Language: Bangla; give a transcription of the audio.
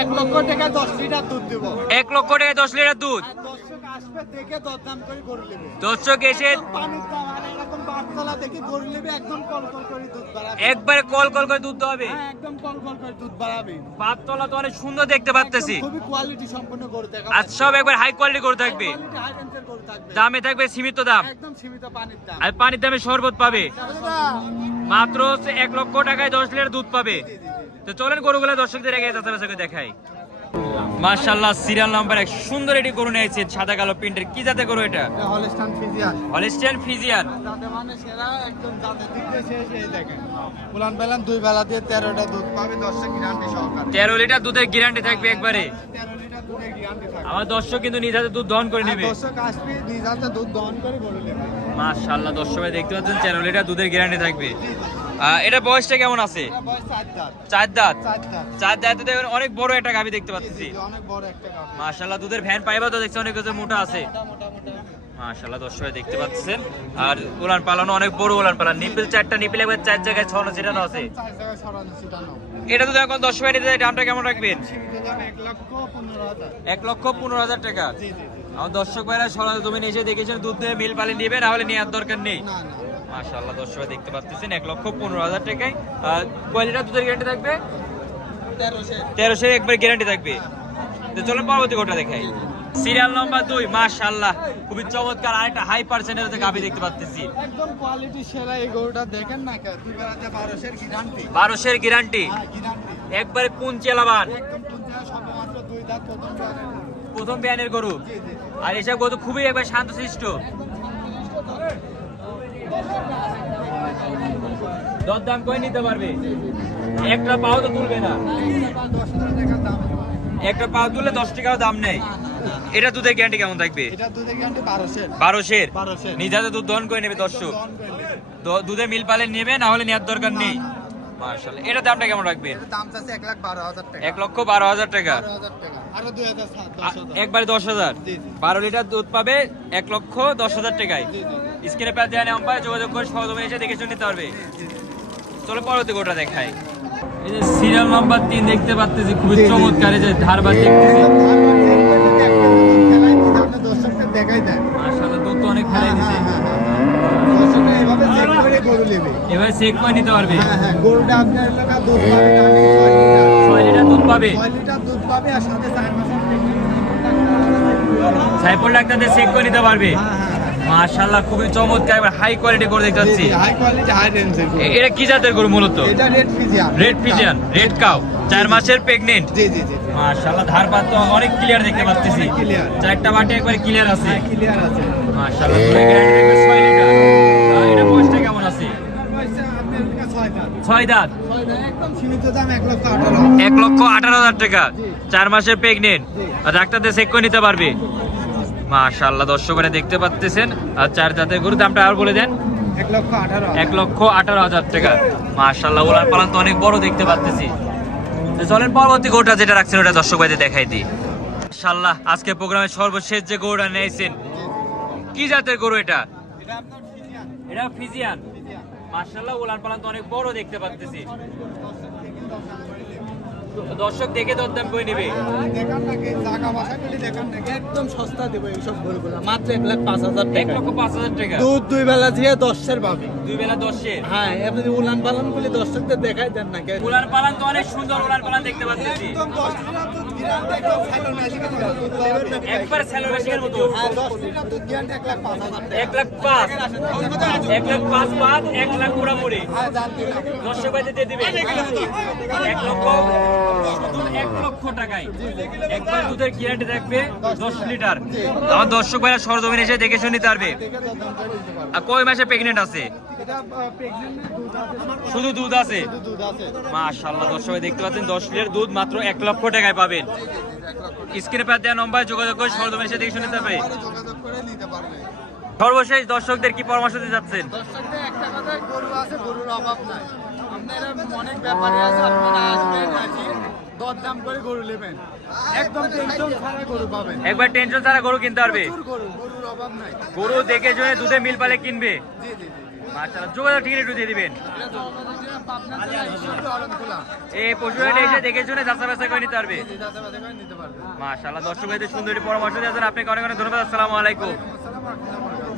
1 লক্ষ টাকা 10 লিটার দুধ দেব। 1 লক্ষ টাকা 10 লিটার দুধ। দর্শক আসবে দেখে দরদাম করে গরু নেবে। দর্শক এসে পানির দাম আর এরকম বাতলা দেখে গরু নেবে, একদম কলকল করে দুধ বাড়াবে। একবারে কল কল করে দুধ হবে। হ্যাঁ, একদম কলকল করে দুধ বাড়াবে। পাতলা তো অনেক সুন্দর দেখতে পাচ্তেছি। খুবই কোয়ালিটি সম্পন্ন গরু দেখাবো। আজ সব একবার হাই কোয়ালিটি গরু থাকবে। হাই রেঞ্জের গরু থাকবে। দামে থাকবে সীমিত দাম। একদম সীমিত পানির দাম। আর পানির দামে শরবত পাবে। মাত্র 1 লক্ষ টাকায় 10 লিটার দুধ পাবে। তো চলেন গরুগুলো দর্শকদের আগে যাচাই দেখাই। মাশাআল্লাহ, সিরিয়াল নাম্বার 1 সুন্দর এটি গরু নিয়েছে, সাদা কালো প্রিন্টের। কি জাতের গরু এটা? Holstein Friesian. Holstein Friesian. দাঁতে মানে সেরা, একদম দাঁতে দিক দিয়ে শেষ। এই দেখেন উলান বেলান 2 বেলা দিয়ে 13টা দুধ পাবে, 10 গ্যারান্টি সহকারে। 13 লিটার দুধের গ্যারান্টি থাকবে একবারে। 13 লিটার দুধের গ্যারান্টি থাকবে। আমার দর্শক কিন্তু নিজ হাতে দুধ দহন করে নেবে। দর্শক আসবে নিজ হাতে দুধ দহন করে গরু নেবে। মাশাআল্লাহ, দর্শক ভাই দেখতে পাচ্ছেন 13 লিটার দুধের গ্যারান্টি থাকবে। এটা বয়সটা কেমন আছে? এটা বয়স 4 দাঁত। 4 দাঁত। 4 দাঁত। 4 দাঁতে দেখুন অনেক বড় একটা গাভী দেখতে পাচ্ছি। অনেক বড় একটা গাভী। মাশাআল্লাহ, দুধের ভ্যান পাইবা তো দেখছি অনেক কিছু মোটা আছে। মোটা। মাশাআল্লাহ, দর্শক ভাই দেখতে পাচ্ছেন। আর উলান পালানো অনেক বড় উলান পালান। নিপিল 4টা নিপিল একবার 4 জায়গায় ছড়ানো ছিটানো আছে। 4 জায়গায় ছড়ানো ছিটানো। এটা তো এখন দর্শক ভাই নিতে দামটা কেমন রাখবেন? সীমিত দাম 1,15,000। 1,15,000 টাকা। জি। আমার দর্শক ভাইরা সরাসরি জমিনে এসে দেখেছেন দুধ দিয়ে মিল পালি নেবে, না হলে নেওয়ার দরকার নেই। না। মাশাআল্লাহ, দর্শক ভাই দেখতে পাচ্ছেন 1,15,000 টাকায়। কয় লিটার দুধের গ্যারান্টি থাকবে? 1300 একবার গ্যারান্টি থাকবে। তো চলুন পরবর্তী গোটা দেখাই। সিরিয়াল নাম্বার 2, মাশাআল্লাহ, খুবই চমৎকার আরেকটা হাই পার্সেন্টের গাভী দেখতে পাচ্ছি। একদম কোয়ালিটি সেরা এই গরুটা দেখেন না, 1200 গ্যারান্টি। 1200 গ্যারান্টি। গ্যারান্টি একবারে কোন চেলাবান, একদম পঞ্চাশ, সবেমাত্র 2 দাঁত প্রথম বিয়ানের গরু। আর এসব গরু খুবই একবার শান্তশিষ্ট। দরদাম করে নিতে পারবে। একটা পাও তো তুলবে না। 10,000 টাকা দাম। একটা পাও তুললে 10 টাকাও দাম নেই। এটা দুধের গ্যারান্টি কেমন থাকবে? এটা দুধের গ্যারান্টি 1200। 1200 নিজাতে দুধ দহন করে নেবে দর্শক। দুধে মিল পালে নেবে, না হলে নেওয়ার দরকার নেই। মাশাআল্লাহ, এটা দামটা কেমন রাখবেন? এর দাম চাচ্ছে 1,12,000 টাকা। 1,12,000 টাকা। 12,000 টাকা। আরো 2,000 10,000। একবারে 10,000। জি। 12 লিটার দুধ পাবে 1,10,000 টাকায়। স্ক্রিনে প্যাড দেওয়া নাম্বার যোগাযোগ করে সহজে এসে দেখে শুনে নিতে পারবে। চলো পরবর্তী গোটা দেখাই। এই যে সিরিয়াল নাম্বার 3 দেখতে পাচ্ছি, খুবই চমৎকার। এই যে ধারবাদ দেখতেছি। দর্শকদের দেখাই দেয়। মাশাআল্লাহ, দুধ তো অনেক ফেলাই দিছে। দর্শকরা এভাবে চেক করে গরু নেবে। এবার চেক করে নিতে পারবে। হ্যাঁ, গরুটা আপনার এলাকা দুধ পাবে 6 লিটার। 6 লিটার দুধ পাবে। 6 লিটার দুধ পাবে আর সাথে 4 মাসের সাইফুল ডাক্তারদের চেক করে নিতে পারবে। মাশাআল্লাহ, খুবই চমৎকার এবার হাই কোয়ালিটি গরু দেখতে পাচ্ছি। হাই কোয়ালিটি হাই রেঞ্জের গরু। এটা কি জাতের গরু মূলত? এটা red Friesian. Red Friesian, red cow, 4 মাসের প্রেগন্যান্ট। জি। মাশাআল্লাহ, ধারপাত তো অনেক ক্লিয়ার দেখতে পাচ্ছি। ক্লিয়ার। 4টা বাটে একবার ক্লিয়ার আছে। ক্লিয়ার আছে। মাশাআল্লাহ, দুধের গ্যারান্টি থাকবে 6 লিটার। এটা বয়সটা কেমন আছে? পয়সা আপনার কাছে 6 দাঁত। 6 দাঁত। 6 দাঁত একদম সীমিত দাম 1,18,000। 1,18,000 টাকা। 4 মাসের প্রেগন্যান্ট। জি। আর ডাক্তারদের চেক করে নিতে পারবে। মাশাআল্লাহ, দর্শকরা দেখতে পাচ্ছেন। আর 4 জাতের গরু, দামটা আর বলে দেন। 1,18,000। 1,18,000 টাকা। মাশাআল্লাহ, ওলার পালান তো অনেক বড় দেখতে পাচ্ছি। তো চলেন পরবর্তী গরুটা যেটা রাখছেন ওটা দর্শক ভাইদের দেখাই দিই। মাশাআল্লাহ, আজকে প্রোগ্রামের সর্বশেষ যে গরুটা নিয়েছেন, কি জাতের গরু এটা? এটা আপনার ফিজিয়ান। এটা ফিজিয়ান। মাশাআল্লাহ, ওলার পালান তো অনেক বড় দেখতে পাচ্ছি। দর্শক দেখে দরদাম করে নেবে। দেখান নাকি জায়গা বাসাগুলি দেখান নাকি একদম সস্তা দেবো এইসব গরুগুলো মাত্র 1,05,000 টাকা। 1,05,000 টাকা। দুধ 2 বেলা দিয়ে 10-এর পাবে। 2 বেলা 10-এর। হ্যাঁ, আপনি উলান পালান গুলি দর্শকদের দেখাই দেন নাকি ওলার পালান তো অনেক সুন্দর ওলার পালান দেখতে পাচ্ছি। একদম 10 লিটার দুধ গ্যারান্টি, একদম স্যালো নাসিকের দুধ পাবেন না। একবার স্যালোরেশনের মতো। হ্যাঁ, 10 লিটার দুধ গ্যারান্টি 1,05,000 টাকা। 1,05,000 1,05,000 বাদ 1,00,000 পুরাপুরি। হ্যাঁ, জানতে না। দর্শক ভাইদের দিয়ে দিবে 1 লক্ষ, শুধু 1 লক্ষ টাকায় একবার দুধের গ্যারান্টি থাকবে 10 লিটার। আমার দর্শক ভাইরা সরজমিনে এসে দেখে শুনে নিতে পারবে। দেখে দরদাম করে দিতে পারবেন। আর কয় মাসে প্রেগনেন্ট আছে? এটা প্রেগন্যান্ট দুধ আছে। শুধু দুধ আছে। শুধু দুধ আছে। মাশাআল্লাহ, দর্শক ভাই দেখতে পাচ্ছেন 10 লিটার দুধ মাত্র 1 লক্ষ টাকায় পাবেন। স্ক্রিনে পে দেওয়া নম্বরে যোগাযোগ করে সরজমিনে এসে দেখে শুনে নিতে পারবে। যোগাযোগ করে নিতে পারবেন। সর্বশেষ দর্শকদের কি পরামর্শ দিতে যাচ্ছেন? দর্শকদের একটা কথা, গরু আছে, গরুর অভাব নাই। আপনারা অনেক ব্যাপারী আছে, আপনারা আসবেন, আসি দরদাম করে গরু নেবেন। একদম টেনশন ছাড়া গরু পাবেন। একবার টেনশন ছাড়া গরু কিনতে পারবে। প্রচুর গরু, গরুর অভাব নাই। গরু দেখে শুনে দুধে মিল পালে কিনবে। জি। মাশাআল্লাহ, যোগাযোগ ঠিকানা একটু দিয়ে দিবেন। এটা জগন্নাথ জিয়া, পাবনা জেলা, ঈশ্বরদী, হরণখোলা। এই পশুহাটে এসে দেখে শুনে যাচাই বাছাই করে নিতে পারবে। জি, যাচাই বাছাই করে নিতে পারবে। মাশাআল্লাহ, দর্শক ভাইদের সুন্দর একটি পরামর্শ দেওয়ার জন্য আপনাকে অনেক অনেক ধন্যবাদ। আসসালামু আলাইকুম। আসসালামু আলাইকুম।